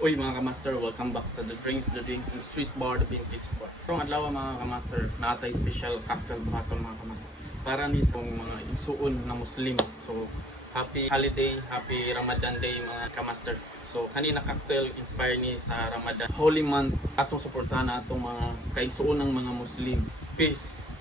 Uy mga kamaster, welcome back sa The Drinks and Street Bar, The Vintage Bar. Karong adlaw mga kamaster, natay special cocktail buhaton mga kamaster. Para ni sa mga igsuon na Muslim. So, happy holiday, happy Ramadan day mga kamaster. So, kanina cocktail inspire ni sa Ramadan. Holy month, atong suportahan na atong mga kaigsuon ng mga Muslim. Peace!